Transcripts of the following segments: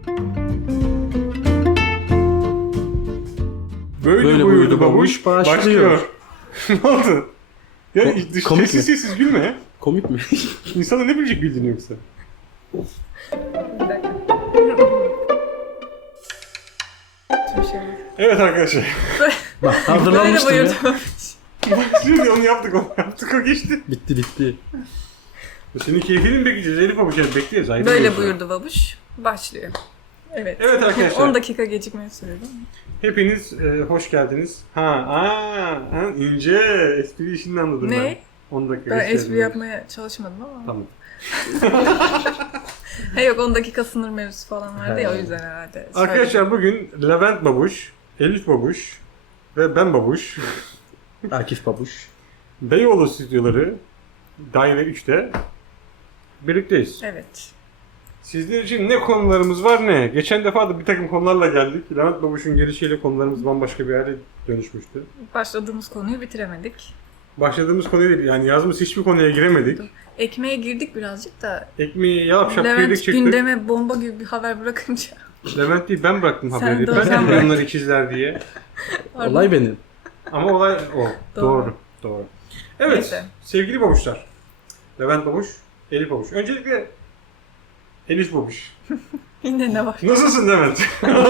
Böyle buyurdu babuş, başlıyor. Ne oldu? Ya Komik sessiz mi? sessiz gülme. Komik mi? İnsanlar ne bilecek bildiğini yoksa. Bir dakika. Hiçbir şey yok. Evet arkadaşlar. Bak Böyle hazırlanmıştım ya. buyurdu. Şimdi onu yaptık o geçti. Bitti. Şimdi keyfini mi bekleyeceğiz? Elif babuş yani bekliyoruz. Ayrı Böyle diyoruz. buyurdu babuş. Başlıyor. Evet. Evet arkadaşlar. 10 dakika gecikmeye sürüyor değil mi? Hepiniz hoş geldiniz. İnce espri işini anladım ben. Ne? 10 dakika Ben geçti. espri yapmaya çalışmadım ama. Tamam. Ha yok 10 dakika sınır mevzusu falan vardı ya o He. yüzden herhalde. Arkadaşlar bugün Levent babuş, Elif babuş ve ben babuş Akif babuş. Beyoğlu stüdyoları Daire 3'te birlikteyiz. Evet. Sizler için ne konularımız var ne? Geçen defa da bir takım konularla geldik. Levent babuşun gelişiyle konularımız bambaşka bir yere dönüşmüştü. Başladığımız konuyu bitiremedik. Başladığımız konuya değil yani yazımız hiçbir konuya giremedik. Ekmeğe girdik birazcık da Ekmeği yalap şap girdik Levent çıktık. gündeme bomba gibi bir haber bırakınca. Levent değil ben bıraktım Sen haberi. de o Ben sen de bırak. onlar ikizler diye. Olay benim. Ama olay o. Doğru. Doğru. Evet Neyse. sevgili babuşlar. Levent babuş, Elif babuş. Öncelikle Elif babuş. Yine ne var? Nasılsın Levent?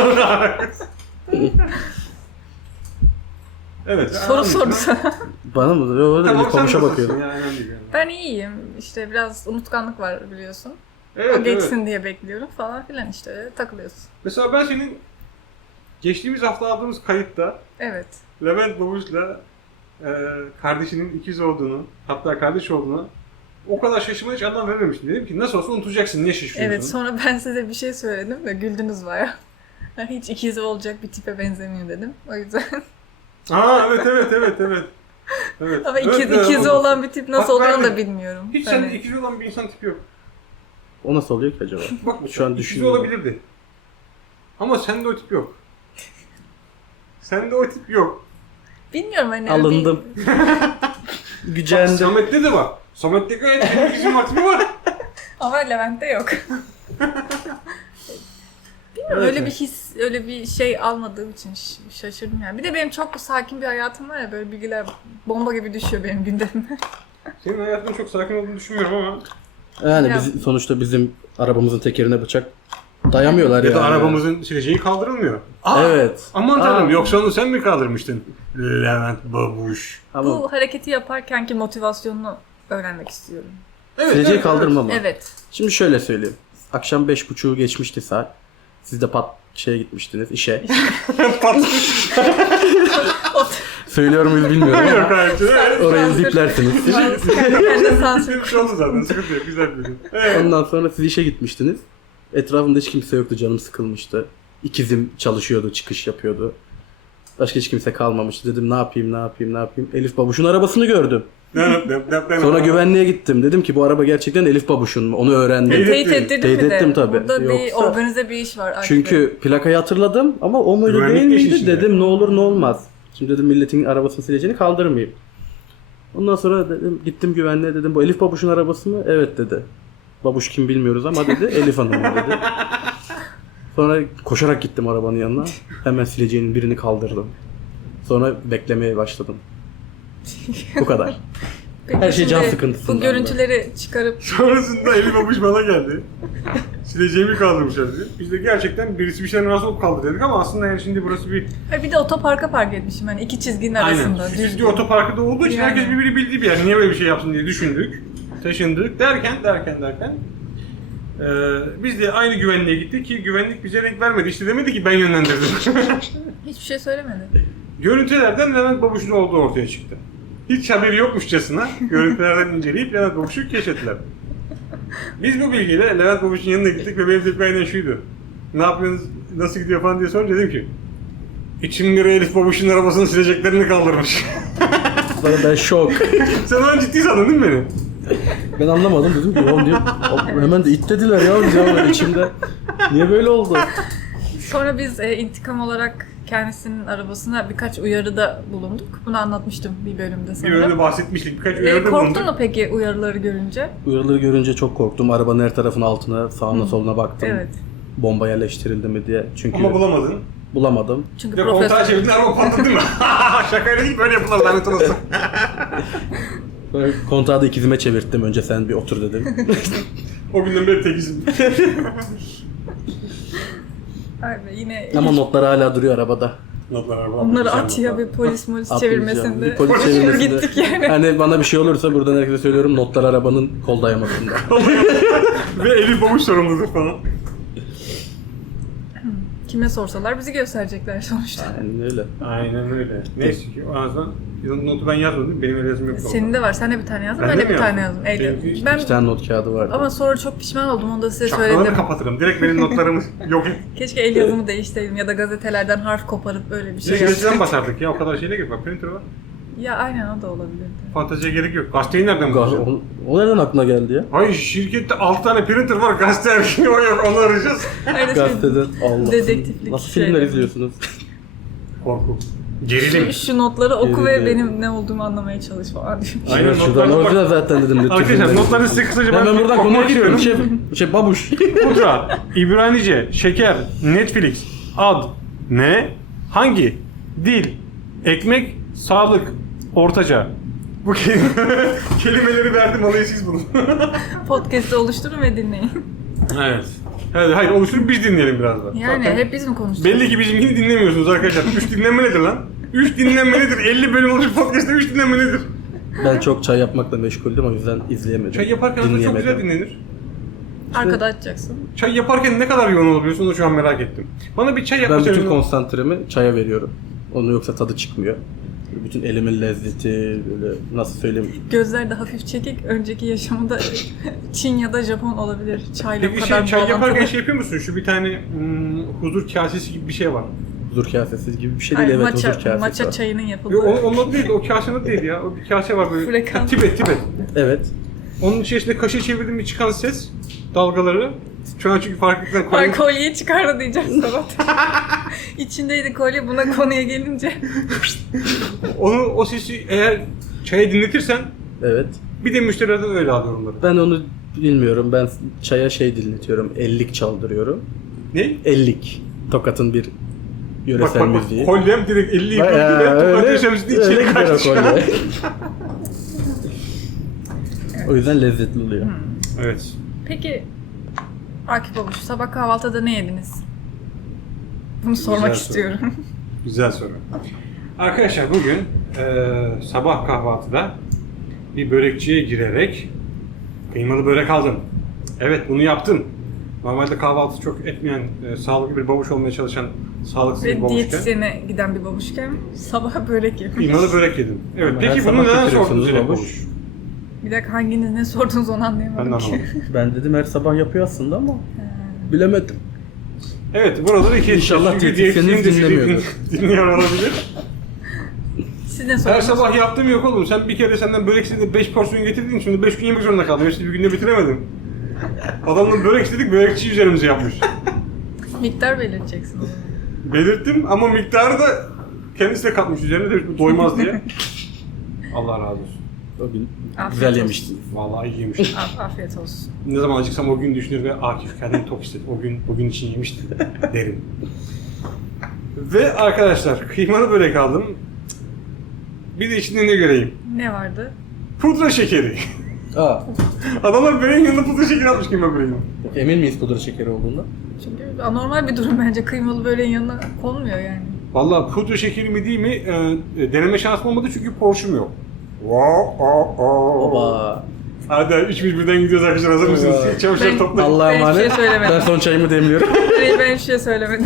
Evet. Soru sordu sana. Bana mı? Yo, Tamam, Elif sen babuşa nasılsın? bakıyor. Yani önemli değil yani. Ben iyiyim. İşte biraz unutkanlık var biliyorsun. Evet, O geçsin evet. diye bekliyorum falan filan işte öyle takılıyorsun. Mesela ben senin geçtiğimiz hafta aldığımız kayıtta Evet. Levent babuşla kardeşinin ikiz olduğunu, hatta kardeş olduğunu o kadar şaşırmaya hiç anlam verememiştim. Dedim ki nasıl olsa unutacaksın, niye şaşırıyorsun? Evet sonra ben size bir şey söyledim ve güldünüz baya. Hiç ikizi olacak bir tipe benzemiyor dedim. O yüzden. Evet. Evet. Ama Evet, ikizi evet. olan bir tip nasıl Bak, oluyor onu ben- da bilmiyorum. Hiç Hani- sende ikiz olan bir insan tipi yok. O nasıl oluyor ki acaba? Bak Şu an ikiz düşünüyorum. olabilirdi. Ama sende o tip yok. Sende o tip yok. Bilmiyorum hani. Alındım. Bak, Gücendim. Samet'te de var. Samet'te gayet benim ikizim var tipi var. Ama Levent'te yok. Bilmiyorum Evet. öyle bir his, öyle bir şey almadığım için şaşırdım yani. Bir de benim çok sakin bir hayatım var ya böyle bilgiler bomba gibi düşüyor benim gündemime. Senin hayatında çok sakin olduğunu düşünmüyorum ama. Yani Ya. sonuçta bizim arabamızın tekerine bıçak dayamıyorlar Ya yani. da arabamızın sileceği kaldırılmıyor. Evet. Aman tanrım Aa. yoksa onu sen mi kaldırmıştın? Levent babuş. Ama Bu hareketi yaparkenki motivasyonunu öğrenmek istiyorum. Evet, sileceği kaldırma mı? Evet. Şimdi şöyle söyleyeyim. Akşam 5.30'u geçmişti saat. Siz de şeye gitmiştiniz işe. Patlamış. Söylüyor muyuz bilmiyorum Yok ama hayır. Evet. orayı Sansür. ziplersiniz. Kendi sansür. Bir şey oldu zaten. Sıkıntı yok. Güzel bir gün. Evet. Ondan sonra siz işe gitmiştiniz. Etrafımda hiç kimse yoktu. Canım sıkılmıştı. İkizim çalışıyordu, çıkış yapıyordu. Başka hiç kimse kalmamıştı. Dedim ne yapayım. Elif babuşun arabasını gördüm. Sonra güvenliğe gittim. Dedim ki bu araba gerçekten Elif babuşun mu? Onu öğrendim. Teyit Teyit ettin. ettirdim Teyit bir de. ettim tabii. Burada bir Yoksa- organize bir iş var. Çünkü plakayı hatırladım ama o muydu Güvenlik değil miydi işi dedim ne olur ne olmaz. Şimdi dedim milletin arabasını sileceğini kaldırmayayım. Ondan sonra dedim gittim güvenliğe dedim bu Elif babuşun arabası mı? Evet dedi. Babuş kim bilmiyoruz ama dedi Elif Hanım dedi. Sonra koşarak gittim arabanın yanına. Hemen sileceğinin birini kaldırdım. Sonra beklemeye başladım. Bu kadar. Peki her şey can şimdi sıkıntısından Bu görüntüleri çıkarıp Sonrasında Elif babuş bana geldi. Sileceğimi kaldırmışlar dedi. Biz de gerçekten birisi bir şeyden rahatsız olup kaldı dedik ama aslında yani şimdi burası bir... Ha, bir de otoparka park etmişim hani iki çizginin arasında. Aynen. düz Stüdyo otoparkı da olduğu için Yani. herkes birbirini bildiği bir yer. Niye böyle bir şey yapsın diye düşündük. Taşındık derken biz de aynı güvenliğe gittik ki güvenlik bize renk vermedi. İşte demedi ki ben yönlendirdim. Hiçbir şey söylemedi. Görüntülerden Levent Babuş'un olduğu ortaya çıktı. Hiç haberi yokmuşçasına görüntülerden inceleyip Levent Babuş'u keşfettiler. Biz bu bilgiyle Levent Babuş'un yanına gittik ve benim tepki aynen şuydu. Ne yapıyorsunuz, nasıl gidiyor falan diye sorunca dedim ki İçimleri Elif Babuş'un arabasını sileceklerini kaldırmış. Ben şok. Sen onu ciddi sandın değil mi beni? Ben anlamadım dedim ki oğlum diyor. Hemen de it dediler ya biz ya içimde. Niye böyle oldu? Sonra biz intikam olarak kendisinin arabasına birkaç uyarıda bulunduk. Bunu anlatmıştım bir bölümde Bir sanırım. öyle bahsetmiştik. Birkaç uyarıda Korktun bulunduk. mu peki uyarıları görünce? Uyarıları görünce çok korktum. Arabanın her tarafına altına, sağına, soluna baktım. Evet. Bomba yerleştirildi mi diye. Çünkü Ama bulamadın. bulamadım. Çünkü Bir de kontağı profesör. çevirdin araba patladı değil mi? Şakayla değil böyle yapılan lanet olası. Böyle kontağı da ikizime çevirttim. Önce sen bir otur dedim. O günden beri tekizim. Ay be, yine Ama notlar hala duruyor arabada. Notlar araba. onları at ya bir polis Atlayacağım. çevirmesinde. Bir polis çevirmesinde. Gittik yani. Hani bana bir şey olursa buradan herkese söylüyorum, notlar arabanın kol dayamasında. Ve Elif Babuş sorumludur falan. Kime sorsalar bizi gösterecekler sonuçta. Aynen öyle. Aynen öyle. Neyse ki o azdan notu ben yazmadım. Benim öyle yazım yok. Senin de var. Sen de bir tane yazdın. Ben Ben de de bir mi tane yazdım? yazdım. Benimki Ben 2 tane not kağıdı vardı. ama sonra çok pişman oldum. Onu da size Şapkalarını söyledim. kapatırım. Direkt benim notlarımı yok et. Keşke el yazımı değiştireydim ya da gazetelerden harf koparıp böyle bir şey Direkt gazeteden yapsaydım. basardık ya. O kadar şeyle gerek var. Printer var. Ya aynen o da olabilirdi. Fanteziye gerek yok. Gazeteyi nereden bulacaksın? O nereden aklına geldi ya? Hayır şirkette 6 tane printer var. Gazete erkeği o yok. Onu arayacağız. Öyle şey- Gazeteden. Allah. Dedektiflik Nasıl şeyler. filmler izliyorsunuz? Korku. Gerilim. Şu notları oku ve Gerilim. benim ne olduğumu anlamaya çalış falan diyor. Aynen, Evet, şuradan notlarına bak. orijinal zaten dedim. lütfen Arkadaşlar filmler notları izleyin. size kısaca Ben buradan okumak konuya giriyorum. istiyorum. Babuş. Pudra, İbranice, şeker, Netflix, ad, ne, hangi, dil, ekmek, sağlık, ortaca. Bu kelimeleri verdim alayı siz bulun. Podcast'ı oluşturun ve dinleyin. Evet. Hayır oluşturup biz dinleyelim biraz da. Yani Zaten hep biz mi konuşacağız? belli ki bizimkini dinlemiyorsunuz arkadaşlar. 3 dinlenme nedir lan? 3 dinlenme nedir? 50 bölüm olacak podcast'ta 3 dinlenme nedir? Ben çok çay yapmakla meşguldüm, o yüzden izleyemedim. Çay yaparken aslında çok güzel dinleyemedim. dinlenir. Arkada açacaksın. Çay yaparken ne kadar yoğun olabiliyorsun onu şu an merak ettim. Bana bir çay Ben yapma bütün söyle. konsantremi çaya veriyorum. Onu yoksa tadı çıkmıyor. Bütün elimin lezzeti, böyle nasıl söyleyeyim. Gözler de hafif çekik. Önceki yaşamında Çin ya da Japon olabilir. Çayla bu Peki kadar çay yaparken bağlantılı. şey yapıyor musun? Şu bir tane huzur kasesi gibi bir şey var. Huzur kasesi gibi bir şey değil, Ay, evet, matcha, huzur kasesi matcha var. çayının yapıldığı. Yok onun adı değil, o kasenin adı değil ya. O bir kase var böyle. Frekans. Tibet. Evet. Onun içerisinde kaşığı çevirdim mi çıkan ses, dalgaları. Şu an çünkü farklılıktan Ay kolyeyi çıkardı diyeceğim sana. İçindeydi kolye buna konuya gelince. o sesi eğer çaya dinletirsen Evet. bir de müşterilerden öyle alıyor onları. Ben onu bilmiyorum. Ben çaya şey dinletiyorum. Ellik çaldırıyorum. Ne? Ellik. Tokat'ın bir yöresel müziği. Kolyem direkt 50 Bayağı yapıldı ve öyle, Tokat'ın şemsiyeti öyle içeri gider o kaçtı şu an. kolye. O yüzden lezzetli oluyor. Evet. Peki Akif Babuş sabah kahvaltıda ne yediniz? Bunu sormak soru. istiyorum. Güzel soru. Arkadaşlar bugün sabah kahvaltıda bir börekçiye girerek kıymalı börek aldım. Evet bunu yaptım. Normalde kahvaltı çok etmeyen, sağlıklı bir babuş olmaya çalışan sağlıksız bir Ve babuşken diyetisyene giden bir babuşken sabah börek yemiş. kıymalı börek yedim. Evet Her peki sabah bunu neden getiriyorsunuz sordunuz Dilek babuş? babuş? Bir dakika hanginiz ne sordunuz onu Ben de anlayamadım ki. anlamadım. Ben dedim her sabah yapıyor aslında ama bilemedim. Evet buraları iki İnşallah çünkü diyetisyeniniz diyetisyen de dinlemiyordur. dinliyor olabilir. Siz ne Her sordunuz? sabah yaptığım yok oğlum. Sen bir kere senden börek istedin 5 porsiyon getirdin. Şimdi 5 gün yemek zorunda kaldım. Hepsini bir günde bitiremedim. Adamla börek istedik, börekçi üzerimize yapmış. Miktar belirteceksin o zaman. Belirttim ama miktarı da kendisi de katmış üzerine de doymaz diye. Allah razı olsun. O gün Afiyet güzel olsun. yemiştiniz. Vallahi iyi yemiştim. Afiyet olsun. Ne zaman acıksam o gün düşünür ve Akif kendini tok hisset. O gün bugün için yemiştim derim. Ve arkadaşlar kıymalı börek aldım. Bir de içinde ne göreyim? Ne vardı? Pudra şekeri. Aa, Adamlar böreğin yanına pudra şekeri atmış kıyma böreğine. emin miyiz pudra şekeri olduğunda? Çünkü anormal bir durum bence kıymalı böreğin yanına konmuyor yani. Vallahi pudra şekeri mi değil mi deneme şansım olmadı çünkü Porsche'um yok. Baba. Hadi üçümüz birden gidiyoruz arkadaşlar hazır mısınız? Baba. Çamaşırları Ben- toplayın. Allah'a Ben hiçbir emanet. şey söylemedim. Ben son çayımı demliyorum. Ben hiçbir şey söylemedim.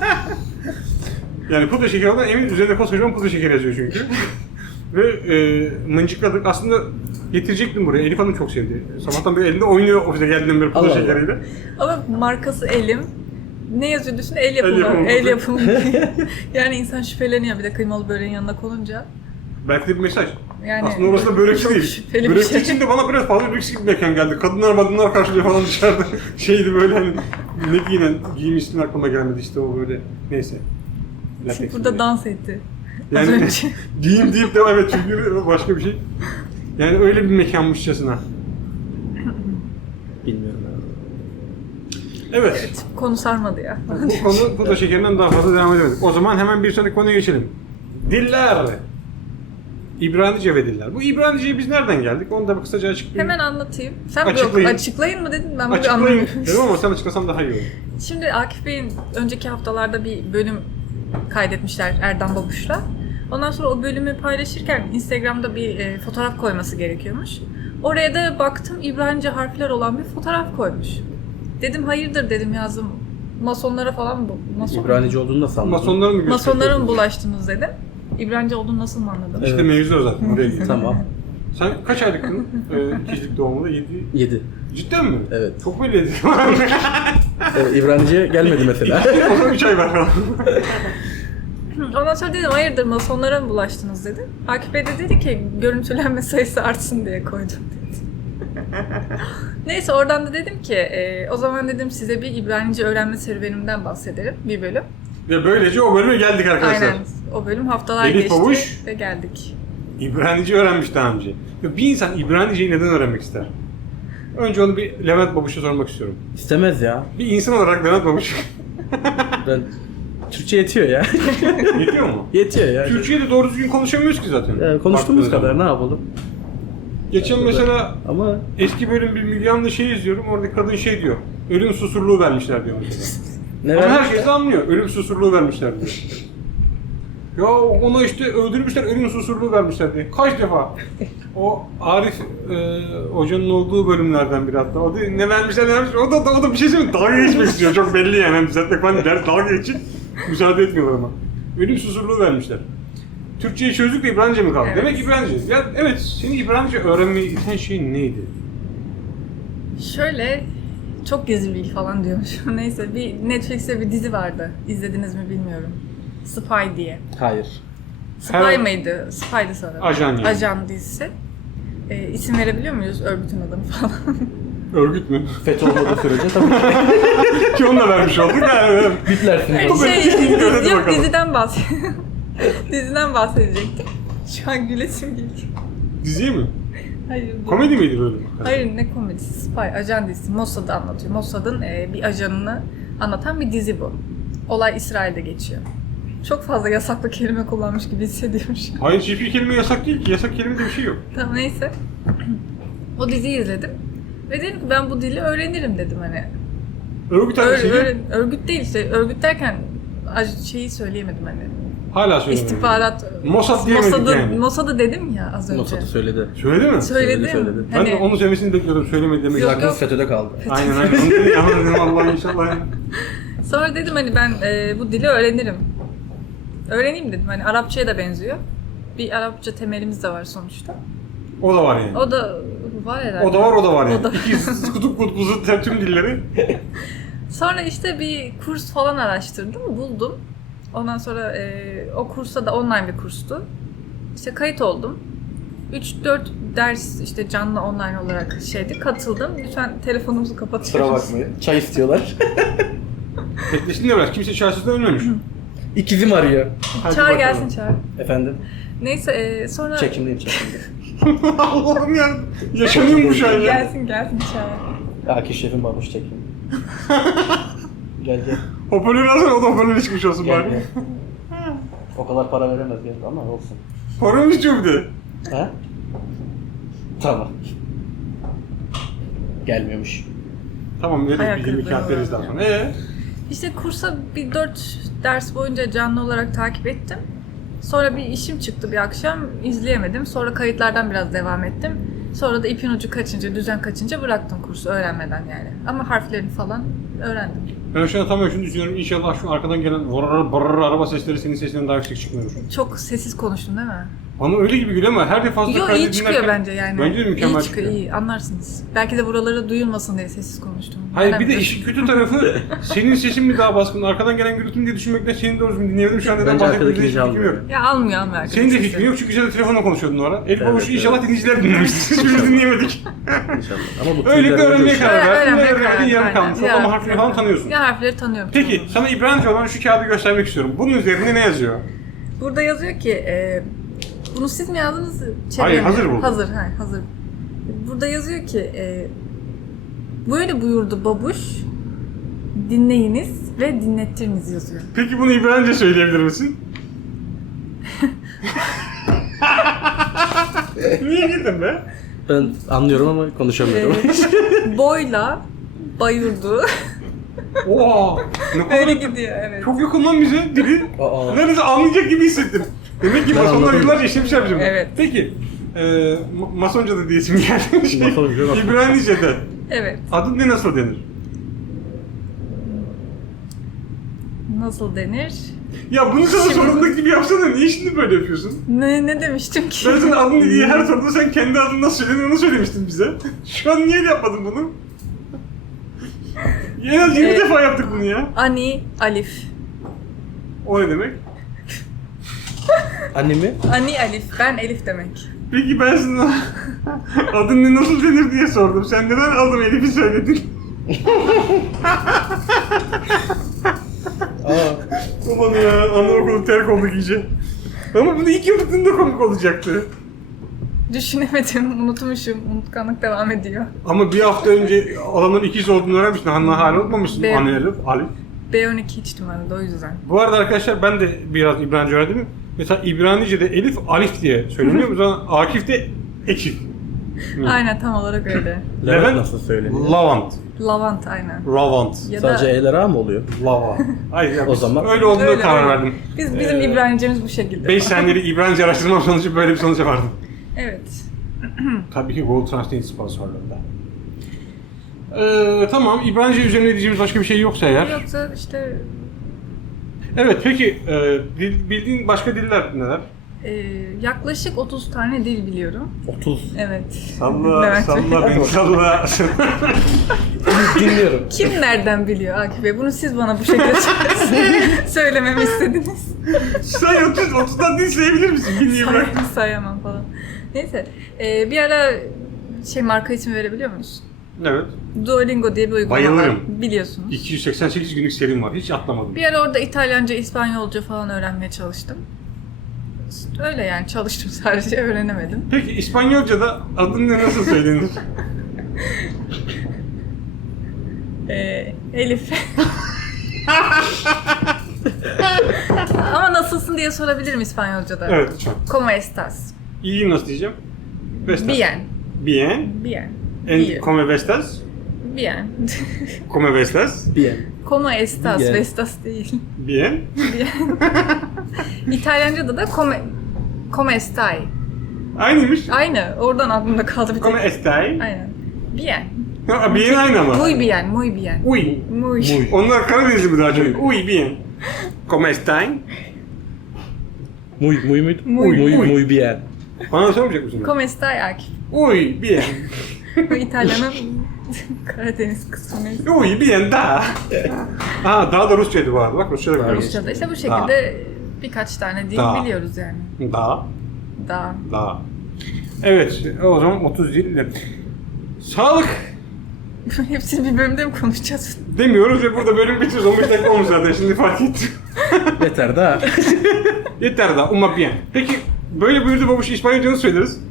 Yani pudra şekeri olan emin üzerinde koskocaman pudra şekeri yazıyor çünkü. Ve mıncıkladık. Aslında getirecektim buraya. Elif Hanım çok sevdi. Sabahtan beri elinde oynuyor ofise geldiğinden beri pudra Allah Allah. şekeriyle. Ama markası Elim. Ne yazıyor üstünde? El yapımı. yapımı. El yapımı. Yani insan şüpheleniyor bir de kıymalı böreğin yanına konunca. Belki de bir mesaj. Yani Aslında orası da börekçi çok değil. şüpheli bir Börekçi şey. için de bana biraz fazla lüks gibi mekan geldi. Kadınlar karşılıyor falan dışarıda. Şeydi böyle hani ne giyinen, giyim ismi aklıma gelmedi işte o böyle. Neyse. Latex Burada böyle. dans etti. Az Yani önce. giyim deyip de evet çünkü başka bir şey. Yani öyle bir mekanmışçasına. Bilmiyorum abi. Evet. Konu sarmadı ya. Bu konu bu da şekerinden daha fazla devam edemedik. O zaman hemen bir sonraki konuya geçelim. Diller. İbranice ve diller. Bu İbraniceye biz nereden geldik? Onu da bir kısaca açıklayayım. Hemen anlatayım. Sen Açıklayın. yok açıklayın mı dedin? Ben bunu Açıklayayım anlamıyorum. dedim ama sen açıklasan daha iyi olur. Şimdi Akif Bey'in önceki haftalarda bir bölüm kaydetmişler Erdem Babuş'la. Ondan sonra o bölümü paylaşırken Instagram'da bir fotoğraf koyması gerekiyormuş. Oraya da baktım İbranice harfler olan bir fotoğraf koymuş. Dedim hayırdır dedim yazdım. Masonlara falan mı? İbranice olduğunu nasıl anladın? Masonlara mı Masonlara mı bulaştınız dedim. İbranice olduğunu nasıl mı anladım? İşte mevzu o zaten. Oraya gidiyor. Tamam. Sen kaç aylıktın? İkizlik doğumunda 7. 7. Cidden mi? Evet. Çok belli edildi. İbranice gelmedi mesela. O da 3 ay var falan. Ondan sonra dedim hayırdır masonlara mı bulaştınız dedim. Akif Bey de dedi ki görüntülenme sayısı artsın diye koydum dedi. Neyse oradan da dedim ki o zaman dedim size bir İbranice öğrenme serüvenimden bahsederim bir bölüm. Ve böylece o bölüme geldik arkadaşlar. Aynen o bölüm haftalar Elif geçti Babuş. ve geldik. İbranice öğrenmiş daha önce. Ya bir insan İbranice'yi neden öğrenmek ister? Önce onu bir Levent Babuş'a sormak istiyorum. İstemez ya. Bir insan olarak Levent Babuş Ben Türkçe yetiyor ya. yetiyor mu? Yetiyor ya. Türkçe'de doğru düzgün konuşamıyoruz ki zaten. Konuştuğumuz Baktığın kadar zaman. ne yapalım? Geçen mesela Ama eski bölüm bir Müge Anlı şey izliyorum. Oradaki kadın şey diyor. Ölüm susurluğu vermişler diyor mesela. ne Ama vermiş? herkes de anlıyor. Ölüm susurluğu vermişler diyor. Ya ona işte öldürmüşler, ölüm susurluğu vermişler diye. Kaç defa? O Arif hocanın olduğu bölümlerden biri hatta. O da ne vermişler ne vermişler. O da bir şey söyleyeyim. Dalga geçmek istiyor. Çok belli yani. Hem düzeltmek falan ders dalga geçin. Müsaade etmiyorlar ama. Ölüm susurluğu vermişler. Türkçeyi çözdük de İbranice mi kaldı? Evet. Demek İbranice. Ya evet, seni İbranice öğrenmeyi iten şey neydi? Şöyle çok gizli bilgi falan diyormuş. Neyse bir Netflix'te bir dizi vardı. İzlediniz mi bilmiyorum. Spy diye. Hayır. Spy Her- mıydı? Spy'dı sanırım. Ajan yani. Ajan dizisi. İsim verebiliyor muyuz? Örgütün adını falan. Örgüt mü? FETÖ olmadığı sürece tabii ki Ki onu da vermiş olduk. Yani. bitlersiniz. Hadi Yok bakalım. diziden bahsedecektim. Şu an gülesim geliyor. Diziyi mi? Hayır. bu- Komedi miydi böyle? Hayır ne komedisi? Spy, ajan dizisi. Mossad'ı anlatıyor. Mossad'ın bir ajanını anlatan bir dizi bu. Olay İsrail'de geçiyor. Çok fazla yasaklı kelime kullanmış gibi hissediyorum şu an. Hayır, hiçbir kelime yasak değil ki. Yasak kelime de bir şey yok. Tamam neyse. O diziyi izledim. Ve dedim ki ben bu dili öğrenirim dedim hani. Örgüt hangisiydi? Örgüt değil işte. Örgüt derken şeyi söyleyemedim hani. Hala söylemedim. İstihbarat. Mossad diyemedik yani. Mossad'ı dedim ya az önce. Mossad'ı söyledi. Söyledi mi? Söyledim. Söyledi. Ben de onu söylemesini bekliyordum. Söylemedi demek. Yok, Aklınız yok. FETÖ'de kaldı. Aynen aynen. Onu dedi ya. Dedim Allah inşallah. Sonra dedim hani ben bu dili öğrenirim. Öğreneyim dedim. Hani Arapçaya da benziyor. Bir Arapça temelimiz de var sonuçta. O da var yani. O da var herhalde. O da var, o da var yani. O da- İki kutup kutbuzu tüm dilleri. Sonra işte bir kurs falan araştırdım, buldum. Ondan sonra o kursa da online bir kurstu. İşte kayıt oldum. 3-4 ders işte canlı online olarak katıldım. Lütfen telefonumuzu kapatıyoruz. Kusura bakmayın. Çay istiyorlar. Beklesin de biraz. Kimse çaresizden ölmemiş. İkizim arıyor. Hadi Çağır bakalım. gelsin çağır. Efendim? Neyse sonra... Çekimdeyim çekimde. Allah'ım ya. Yaşanıyor mu şu an ya? Gelsin çağır. Akif şefin babuş çekim. Gel gel. Hoparlör alsana, o da hoparlör çıkmış olsun Gel bari. gel. O kadar para veremez gel ama olsun. Para mı istiyor bir de? Ha? Tamam. Gelmiyormuş. Tamam, Ayak veririz. Bir 20 kırıklığı kağıt veririz daha var. sonra. İşte kursa bir 4 ders boyunca canlı olarak takip ettim. Sonra bir işim çıktı bir akşam, izleyemedim. Sonra kayıtlardan biraz devam ettim. Sonra da ipin ucu kaçınca, düzen kaçınca bıraktım kursu öğrenmeden yani. Ama harflerini falan öğrendim. Ben şu an tam şunu düşünüyorum. İnşallah şu arkadan gelen vırr vırr araba sesleri senin sesinden daha yüksek çıkmıyordur. Çok sessiz konuştum değil mi? Bana öyle gibi geliyor ama her defasında Yok kaydı iyi çıkıyor dinlerken- bence yani. Bence de mükemmel İyi çıkıyor, iyi anlarsınız. Belki de buraları duyulmasın diye sessiz konuştum. Hayır, Nereden bir de biliyorsun? işin kötü tarafı senin sesin mi daha baskın, arkadan gelen gürültü mü diye düşünmekten senin doğru düzgün dinleyemedim. Şu an neden Bence bahsettiğimde arkadakini hiçbir fikrim yok. çalmıyor. Ya almıyor arkadaşlar. Senin de fikrin yok çünkü sen de telefonla konuşuyordun o ara. Elif Evet, Babuş'u evet. inşallah dinleyiciler dinlemiştir. Hiçbirimiz dinleyemedik. İnşallah. Ama bu Öyle bir tüyler öğrenmeye önce karar verdin. Öğrenmeye Öğrenmeye karar yarım verdim, kalmış. aynen. Ama harfleri falan tanıyorsun. Ya harfleri tanıyorum. Peki, tanıyorum. sana İbranice olan şu kağıdı göstermek istiyorum. Bunun üzerinde ne yazıyor? Burada yazıyor ki bunu siz mi yazdınız? Hayır, hazır bu. Hazır. Burada yazıyor ki böyle buyurdu babuş. dinleyiniz ve dinlettiriniz yazıyor. Peki bunu İbranice söyleyebilir misin? Niye girdin be? Ben anlıyorum ama konuşamıyorum. Boyla bayurdu. Oo, ne Böyle kadar gidiyor evet. çok yakın lan bize dili. Aa. Neredeyse anlayacak gibi hissettim. Demek ki Ben masonlar anladım. yıllarca işlemişler bizim. Evet. Peki, Masonca da diyesim geldi. Masonca bak. İbranice'de Evet. adın ne nasıl denir? Nasıl denir? Ya bunu sana Şimdi- sorduğundaki gibi yapsana. Niye şimdi böyle yapıyorsun? Ne demiştim ki? Ben senin adını diye her soruda sen kendi adını nasıl söyledin onu söylemiştin bize. Şu an niye yapmadın bunu? En az 20 defa yaptık bunu ya. Ani, Alif. O ne demek? Annemi? Ani, Alif. Ben Elif demek. Peki ben sana adın ne nasıl denir diye sordum. Sen neden adım Elif'i söyledin? Aman ya, anaokulu terk olduk iyice. Ama bunu ilk yaptığında komik olacaktı. Düşünemedim, unutmuşum. Unutkanlık devam ediyor. Ama bir hafta önce adamların ikiz olduğunu öğrenmiştin. Hala unutmamışsın. Ben- Anne Elif, Ali. B12 içtim arada o yüzden. Bu arada arkadaşlar ben de biraz İbranice öğrendim. Mesela İbranice'de Elif, Alif diye söyleniyor. O zaman Akif de Ekif. Aynen tam olarak öyle. Levent Levent nasıl söyleniyor? Lavant. Lavant aynen. Ravant. Ya Sadece da E'ler A mı oluyor? Lava. Ay ya, O zaman- öyle olduğuna Öyle, karar öyle. verdim. bizim İbranicemiz bu şekilde. 5 saniyelik İbranice araştırma sonucu böyle bir sonuca vardım. Evet. Tabii ki Google Translate sponsorluğunda. Tamam, İbranice üzerine diyeceğimiz başka bir şey yoksa eğer. Yoksa işte Evet, peki bildiğin başka diller neler? yaklaşık 30 tane dil biliyorum. 30. Evet. Salla, Levent Bey. salla beni, salla. Dinliyorum. Kim nereden biliyor Akif Bey? Bunu siz bana bu şekilde söylememi istediniz. Sen 30'dan dil sayabilir misin? Bilmiyorum ben. Sayamam falan. Neyse. Bir ara marka ismi verebiliyor muyuz? Evet. Duolingo diye bir uygulama var. Bayılırım. Biliyorsunuz. 288 günlük serim var. Hiç atlamadım. Bir ara orada İtalyanca, İspanyolca falan öğrenmeye çalıştım. Öyle yani çalıştım sadece öğrenemedim. Peki İspanyolca'da adın ne nasıl söylenir? Elif. Ama nasılsın diye sorabilirim İspanyolca'da. Evet lütfen. Como estás? İyiyim nasıl diyeceğim? Vestas. Bien. Bien. Bien. And Bien. come vestas? Bien. Come vestas? Bien. Como estás? Bien. Vestas değil. Bien. Bien. İtalyanca'da da come stai. Aynıymış. Aynı. Oradan aklımda kaldı bir tek. Come estai? Aynen. Bien. Ha, bien aynı ama. Muy bien, muy bien. Uy. Muy. Onlar Karadenizli mi daha çok? Uy bien. Come estai? Muy muydu? Muy. Muy bien. Bana sormayacak mısın? Come stai Akif? Uy bien. Bu İtalyan'ın Karadeniz kısmı neyse. Uy bien da. Ha daha da Rusçaydı bu arada. Bak Rusça'da biliyoruz. Rusça'da işte bu şekilde birkaç tane dil Da. biliyoruz yani. Da. Da. Da. Evet. O zaman 30 dil. Sağlık Hepsini bir bölümde mi konuşacağız? demiyoruz ve burada bölüm bitiyoruz. 15 dakika olmuş zaten. Şimdi fark ettim. Yeter daha. Yeter da. Uma bien. Peki böyle buyurdu babuş İspanyolca nasıl söyleriz?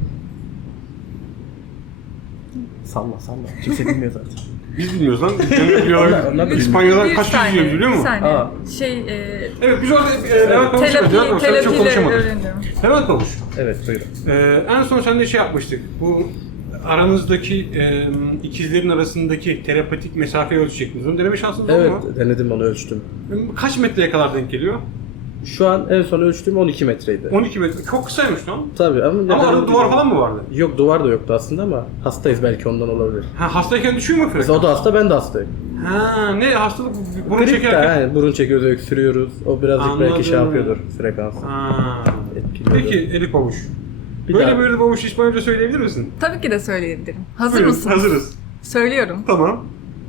Salla salla. Kimse bilmiyor zaten. Biz bilmiyoruz lan. Onlar bilmiyor. İspanyollar Bir kaç yüz saniye, biliyor biliyor bir musun? saniye. Aa. Evet biz orada Levent Babuş Telapi, Levent Babuş sen çok telapiyle konuşamadık. öğreniyorum. Levent Babuş. Evet buyurun. En son seninle şey yapmıştık. Bu aranızdaki ikizlerin arasındaki terapatik mesafeyi ölçecektiniz. Onu deneme şansınız oldu Evet mu? denedim onu ölçtüm. Kaç metreye kadar denk geliyor? Şu an en son ölçtüğüm 12 metreydi. 12 metre. Çok kısaymış lan. Tabii ama Ama neden arada öyle duvar değil? falan mı vardı? Yok duvar da yoktu aslında ama hastayız belki ondan olabilir. Ha hastayken düşüyor mu Mesela frekans? o da hasta ben de hastayım. Ha ne hastalık? Burun Grip de çekerken. yani burun çekiyoruz, öksürüyoruz. O birazcık belki şey Anladım. yapıyordur frekansı. Ha. Etkiliyordur. Peki Elif Babuş. Bir Böyle daha- böyle Babuş İspanyolca söyleyebilir misin? Tabii ki de söyleyebilirim. Hazır Buyurun, mısınız? Hazırız. Söylüyorum. Tamam.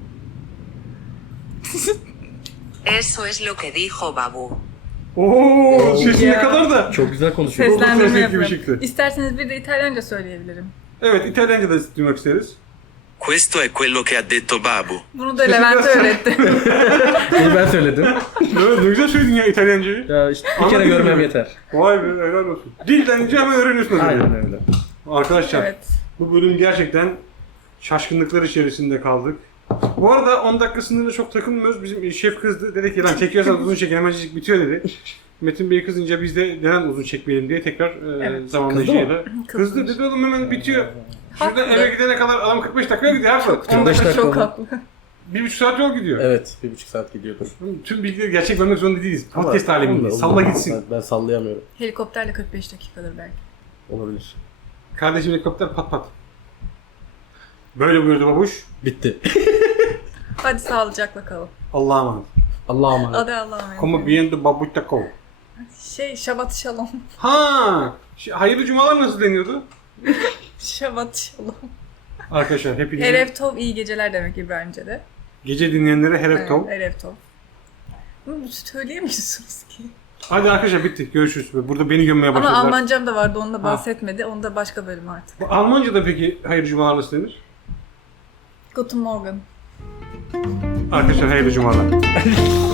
Eso es lo que dijo Babu. Oo, sesin ne ya. kadar da. Çok güzel konuşuyor. Google Seslendirme Translate gibi yapıyorum. çıktı. İsterseniz bir de İtalyanca söyleyebilirim. Evet, İtalyanca da duymak isteriz. Questo è quello che ha detto Babu. Bunu da Sesi Levent biraz- öğretti. Bunu ben söyledim. Evet, ne güzel söyledin ya İtalyancayı. Ya işte bir kere Anladın görmem mı? yeter. Vay be, helal olsun. Dilden önce hemen öğreniyorsun. Aynen öyle. Arkadaşlar, Evet. bu bölüm gerçekten şaşkınlıklar içerisinde kaldık. Bu arada 10 dakika sınırına çok takılmıyoruz. Bizim şef kızdı. Dedi ki lan çekiyorsan uzun çek hemencik bitiyor dedi. Metin Bey kızınca biz de neden uzun çekmeyelim diye tekrar Evet. zamanlayıcıyla. Kızdı Kızmış. dedi oğlum hemen bitiyor. Haklı. Şuradan eve gidene kadar adam 45 dakika gidiyor. Haklı. 45 dakika Çok mı? haklı. 1,5 saat yol gidiyor. Evet, 1,5 saat gidiyordur. Tüm bilgileri gerçek vermek zorunda değiliz. Podcast Ama alemindeyiz. olur, Salla olur. gitsin. Ben sallayamıyorum. Helikopterle 45 dakikadır belki. Olabilir. Kardeşim helikopter pat pat. Böyle buyurdu babuş. Bitti. Hadi sağlıcakla kalın. Allah'a emanet. Allah'a emanet. Hadi Allah'a emanet. Como bien de babuş kov. Şabat şalom. Ha, hayırlı cumalar nasıl deniyordu? Şabat şalom. Arkadaşlar hepinize Erev tov iyi geceler demek İbranice'de. gece dinleyenlere herep tov. Erev tov. Bunu söyleyemiyorsunuz ki. Hadi arkadaşlar bitti. Görüşürüz. Burada beni gömmeye Ama başladılar. Almancam da vardı, onu da bahsetmedi. Onu da başka bölüm artık. Bu Almanca'da peki hayırlı cumalar nasıl denir? Guten Morgen. Arkadaşlar hayırlı cumalar.